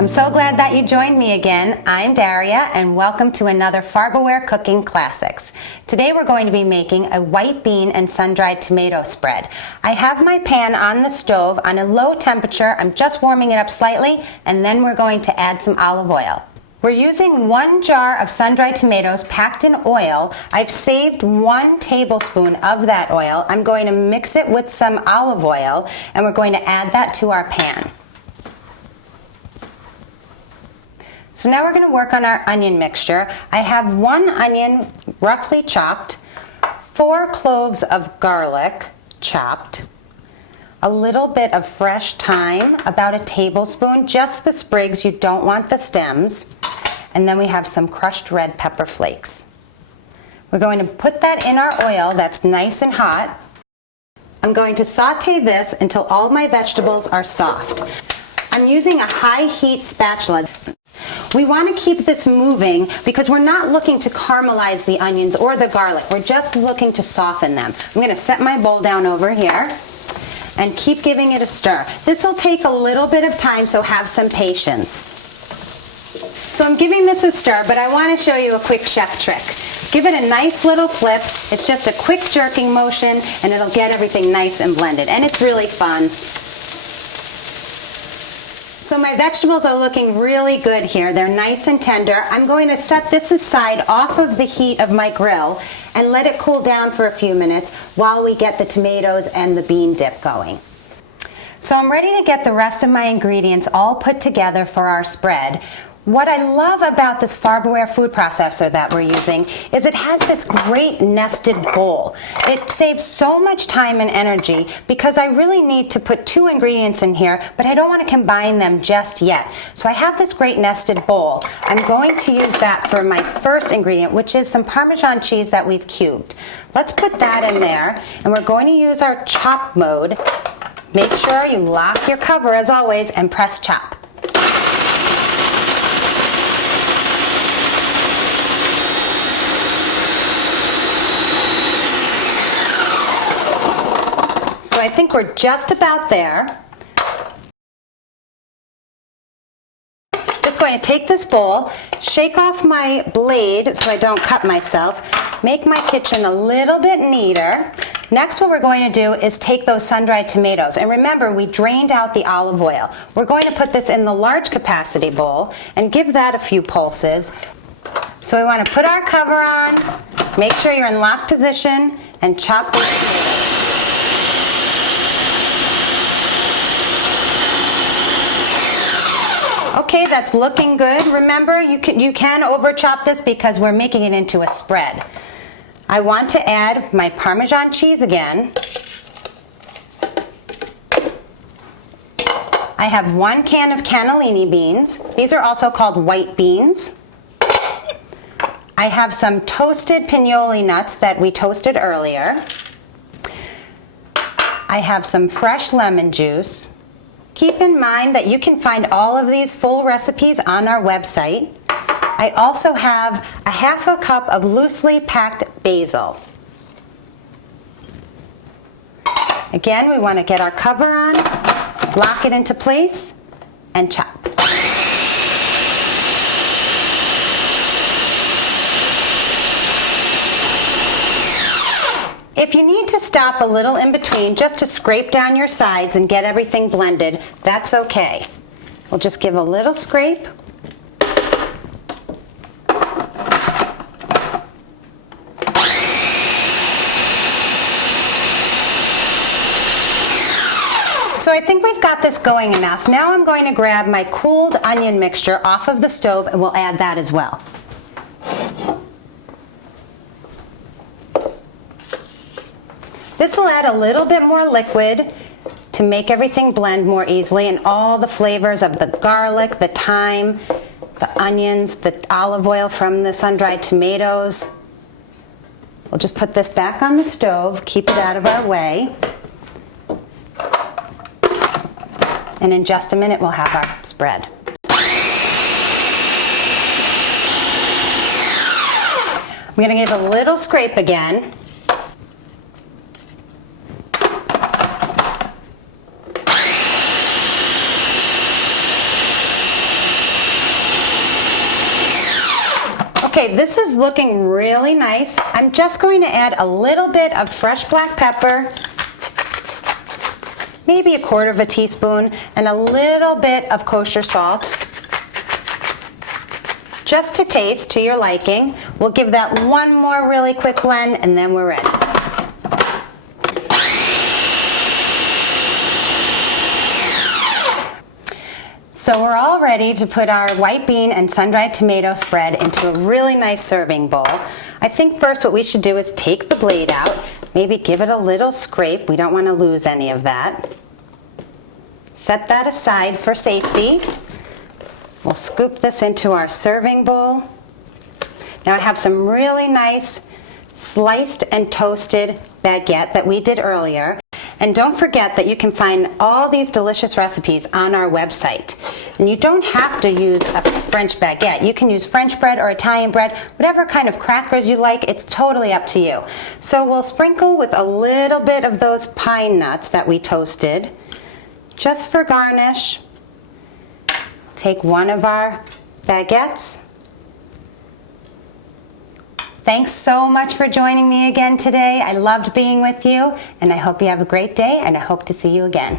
I'm so glad that you joined me again. I'm Daria and welcome to another Farberware Cooking Classics. Today we're going to be making a white bean and sun-dried tomato spread. I have my pan on the stove on a low temperature. I'm just warming it up slightly and then we're going to add some olive oil. We're using 1 jar of sun-dried tomatoes packed in oil. I've saved 1 tablespoon of that oil. I'm going to mix it with some olive oil and we're going to add that to our pan. So now we're going to work on our onion mixture. I have 1 onion roughly chopped, 4 cloves of garlic chopped, a little bit of fresh thyme, about a tablespoon, just the sprigs, you don't want the stems, and then we have some crushed red pepper flakes. We're going to put that in our oil that's nice and hot. I'm going to saute this until all my vegetables are soft. I'm using a high heat spatula. We want to keep this moving because we're not looking to caramelize the onions or the garlic. We're just looking to soften them. I'm going to set my bowl down over here and keep giving it a stir. This will take a little bit of time, so have some patience. So I'm giving this a stir, but I want to show you a quick chef trick. Give it a nice little flip. It's just a quick jerking motion and it'll get everything nice and blended, and it's really fun. So my vegetables are looking really good here. They're nice and tender. I'm going to set this aside off of the heat of my grill and let it cool down for a few minutes while we get the tomatoes and the bean dip going. So I'm ready to get the rest of my ingredients all put together for our spread. What I love about this Farberware food processor that we're using is it has this great nested bowl. It saves so much time and energy because I really need to put 2 ingredients in here, but I don't want to combine them just yet. So I have this great nested bowl. I'm going to use that for my first ingredient, which is some Parmesan cheese that we've cubed. Let's put that in there, and we're going to use our chop mode. Make sure you lock your cover as always and press chop. So I think we're just about there. Just going to take this bowl, shake off my blade so I don't cut myself, make my kitchen a little bit neater. Next, what we're going to do is take those sun-dried tomatoes, and remember we drained out the olive oil. We're going to put this in the large capacity bowl and give that a few pulses. So we want to put our cover on, make sure you're in locked position, and chop these tomatoes. Okay, that's looking good. Remember, you can over chop this because we're making it into a spread. I want to add my Parmesan cheese again. I have 1 can of cannellini beans. These are also called white beans. I have some toasted pinoli nuts that we toasted earlier. I have some fresh lemon juice. Keep in mind that you can find all of these full recipes on our website. I also have a ½ cup of loosely packed basil. Again, we want to get our cover on, lock it into place, and chop. If you need to stop a little in between just to scrape down your sides and get everything blended, that's okay. We'll just give a little scrape. So I think we've got this going enough. Now I'm going to grab my cooled onion mixture off of the stove and we'll add that as well. This will add a little bit more liquid to make everything blend more easily, and all the flavors of the garlic, the thyme, the onions, the olive oil from the sun-dried tomatoes. We'll just put this back on the stove, keep it out of our way. And in just a minute we'll have our spread. I'm going to give a little scrape again. Okay, this is looking really nice. I'm just going to add a little bit of fresh black pepper, maybe 1/4 teaspoon, and a little bit of kosher salt. Just to taste to your liking. We'll give that one more really quick blend and then we're ready. So we're all ready to put our white bean and sun-dried tomato spread into a really nice serving bowl. I think first what we should do is take the blade out, maybe give it a little scrape. We don't want to lose any of that. Set that aside for safety. We'll scoop this into our serving bowl. Now I have some really nice sliced and toasted baguette that we did earlier. And don't forget that you can find all these delicious recipes on our website. And you don't have to use a French baguette. You can use French bread or Italian bread, whatever kind of crackers you like, it's totally up to you. So we'll sprinkle with a little bit of those pine nuts that we toasted, just for garnish. Take one of our baguettes. Thanks so much for joining me again today. I loved being with you, and I hope you have a great day, and I hope to see you again.